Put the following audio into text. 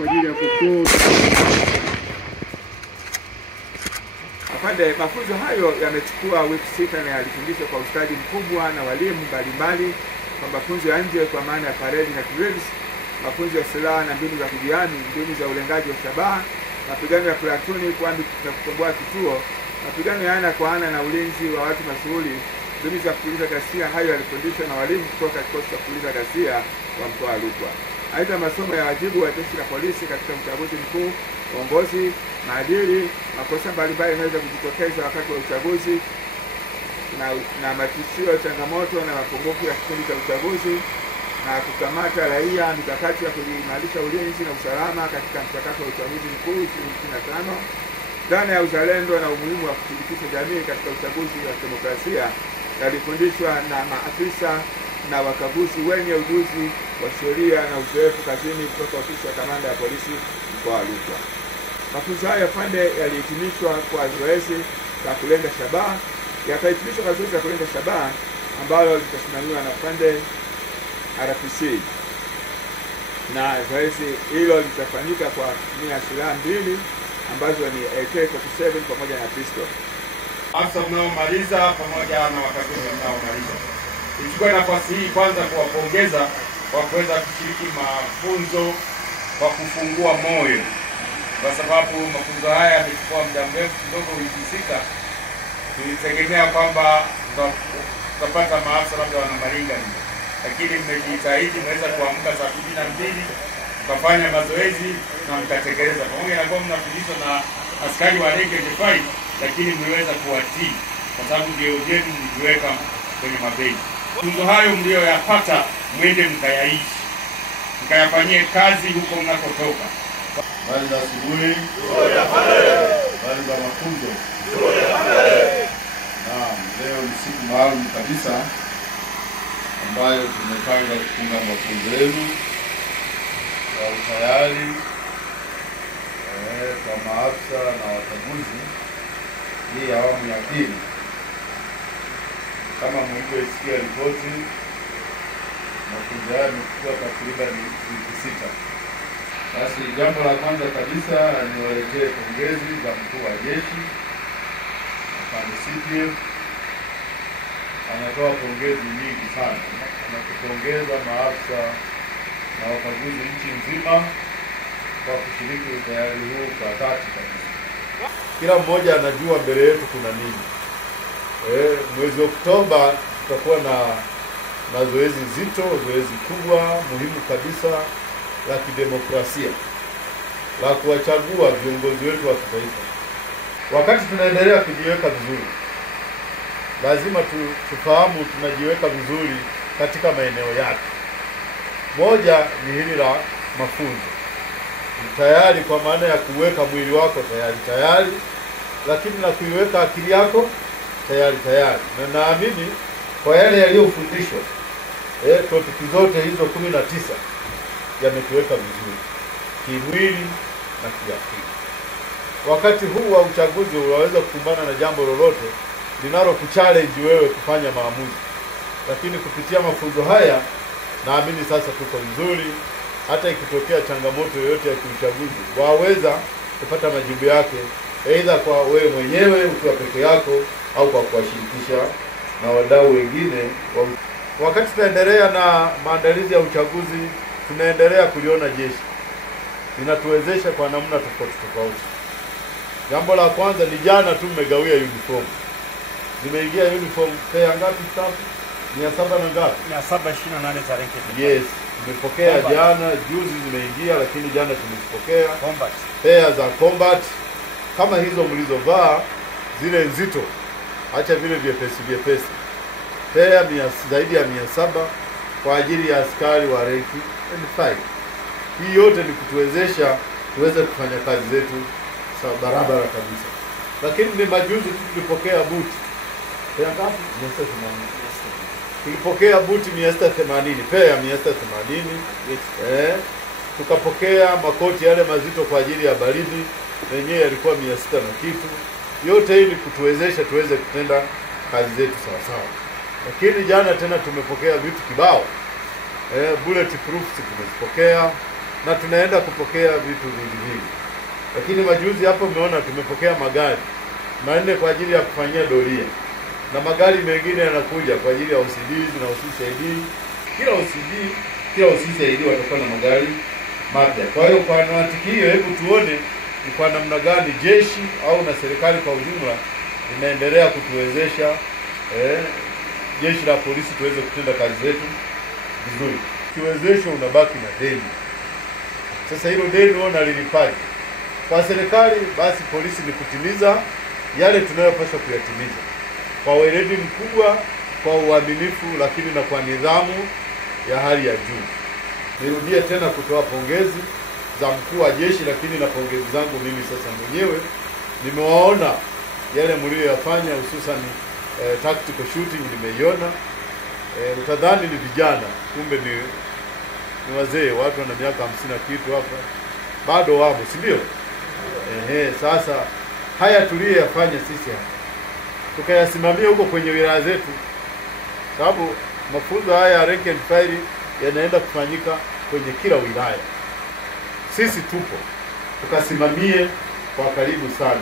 kwa ajili ya kukua. Afande, mafunzo hayo yamechukua wiki 6 na yalifundishwa kwa ustadi mkubwa na walimu mbalimbali kwa mafunzo ya nje kwa maana ya parade na drills, mafunzo ya silaha na mbinu za kujihami, mbinu za ulengaji wa shabaha, mapigano ya platuni na kukomboa kituo, mapigano ya ana kwa ana na ulinzi wa watu mashuhuri, mbinu za kupuliza ghasia. Hayo yalifundishwa na walimu kutoka kikosi cha kupuliza ghasia wa mkoa wa Rukwa. Aidha, masomo ya wajibu wa jeshi la polisi katika uchaguzi mkuu, uongozi, maadili, makosa mbalimbali yanaweza kujitokeza wakati wa uchaguzi na matishio, changamoto na mapungufu ya kipindi cha uchaguzi na kukamata raia, mikakati ya kuimarisha ulinzi na usalama katika mchakato wa uchaguzi mkuu 2025, dhana ya uzalendo na umuhimu wa kushirikisha jamii katika uchaguzi wa demokrasia yalifundishwa na maafisa na wakaguzi wenye ujuzi wa sheria na uzoefu kazini kutoka ofisi ya kamanda ya polisi mkoa wa Rukwa. Mafunzo haya Afande yalihitimishwa kwa zoezi la kulenga shabaha, yatahitimishwa kwa zoezi la kulenga shabaha ambalo litasimamiwa na Afande RPC, na zoezi hilo litafanyika kwa kutumia silaha mbili ambazo ni AK-47 pamoja na pistol. Afisa mnaomaliza pamoja na wakaguzi mnaomaliza, nichukue nafasi hii kwanza kuwapongeza kwa kuweza kushiriki mafunzo kwa kufungua moyo, kwa sababu mafunzo haya yamechukua muda mrefu kidogo, wiki 6. Tulitegemea kwamba tutapata maafisa labda wana Maringa, lakini mmejitahidi, mmeweza kuamka saa 12 mkafanya mazoezi na mkatekeleza, pamoja na kwamba mnafundishwa na askari wa NGJ5, lakini mmeweza kuwatii kwa sababu ndio vyenu mliweka kwenye mabegi. Mafunzo hayo mlioyapata mwende mkayaishi, mkayafanyie kazi huko mnakotoka. Habari za asubuhi. Habari za mafunzo. Naam, leo ni siku maalum kabisa ambayo tumepanga kufunga mafunzo yenu kwa utayari kwa maafisa na wakaguzi hii awamu ya pili. Kama mlivyosikia ripoti, mafunzo haya yamechukua takriban wiki 6. Basi jambo la kwanza kabisa niwaletee pongezi za mkuu wa jeshi Afande CPF. Anatoa pongezi nyingi sana, anatupongeza maafisa na wakaguzi nchi nzima kwa kushiriki utayari huu kwa dhati kabisa. Kila mmoja anajua mbele yetu kuna nini. Mwezi Oktoba tutakuwa na zoezi zito, zoezi kubwa muhimu kabisa la kidemokrasia la kuwachagua viongozi wetu wa kitaifa. Wakati tunaendelea kujiweka vizuri, lazima tufahamu tunajiweka vizuri katika maeneo yake. Moja ni hili la mafunzo. Tayari kwa maana ya kuweka mwili wako tayari, lakini na kuiweka akili yako tayari. Na naamini kwa yale yaliyofundishwa, topiki zote hizo 19 yametuweka vizuri kimwili na kiakili. Wakati huu wa uchaguzi unaweza kukumbana na jambo lolote linalo kuchallenge wewe kufanya maamuzi, lakini kupitia mafunzo haya naamini sasa tuko vizuri. Hata ikitokea changamoto yoyote ya kiuchaguzi, waweza kupata majibu yake aidha kwa wewe mwenyewe ukiwa peke yako au kwa kuwashirikisha na wadau wengine. Wakati tunaendelea na maandalizi ya uchaguzi, tunaendelea kuliona jeshi linatuwezesha kwa namna tofauti. Jambo la kwanza ni jana tu mmegawia uniform. Zimeingia uniform pea ngapi sasa? 700 na ngapi? 728 za rank. Yes, tumepokea jana, juzi zimeingia, lakini jana tumezipokea combat. Pea za combat kama hizo mlizovaa, zile nzito, acha vile vyepesi. Pea zaidi ya 700 kwa ajili ya askari wa rank 5. Hii yote ni kutuwezesha tuweze kufanya kazi zetu barabara kabisa. Lakini ni majuzi tulipokea buti. Pea ngapi? 180. Tulipokea buti 180, pea 180. Tukapokea makoti yale mazito kwa ajili ya baridi, yenyewe yalikuwa 600 na kitu. Yote hii ni kutuwezesha tuweze kutenda kazi zetu sawa. Lakini jana tena tumepokea vitu kibao. Bullet proofs tumezipokea, na tunaenda kupokea vitu vingi. Lakini majuzi hapo umeona tumepokea magari 4 kwa ajili ya kufanyia doria, na magari mengine yanakuja kwa ajili ya OCDs na OCD. Kila OCD watakuwa na magari mapya. Kwa hiyo kwa mantiki hiyo, hebu tuone ni kwa namna gani jeshi au na serikali kwa ujumla inaendelea kutuwezesha jeshi la polisi tuweze kutenda kazi zetu vizuri. Kiwezesho unabaki na deni. Sasa hilo deni ona lilipaje? Kwa serikali basi polisi ni kutimiza yale tunayopaswa kuyatimiza kwa weledi mkubwa, kwa uaminifu, lakini na kwa nidhamu ya hali ya juu. Nirudie tena kutoa pongezi za mkuu wa jeshi, lakini na pongezi zangu mimi sasa mwenyewe. Nimewaona yale mlioyafanya, hususan tactical shooting nimeiona. Utadhani ni vijana, kumbe ni wazee, watu wana miaka 50 na kitu hapa. Bado wamo, si ndio? Sasa haya tuliyoyafanya sisi hapa tukayasimamia huko kwenye wilaya zetu, sababu mafunzo haya ya rank and file yanaenda kufanyika kwenye kila wilaya. Sisi tupo tukasimamie kwa karibu sana.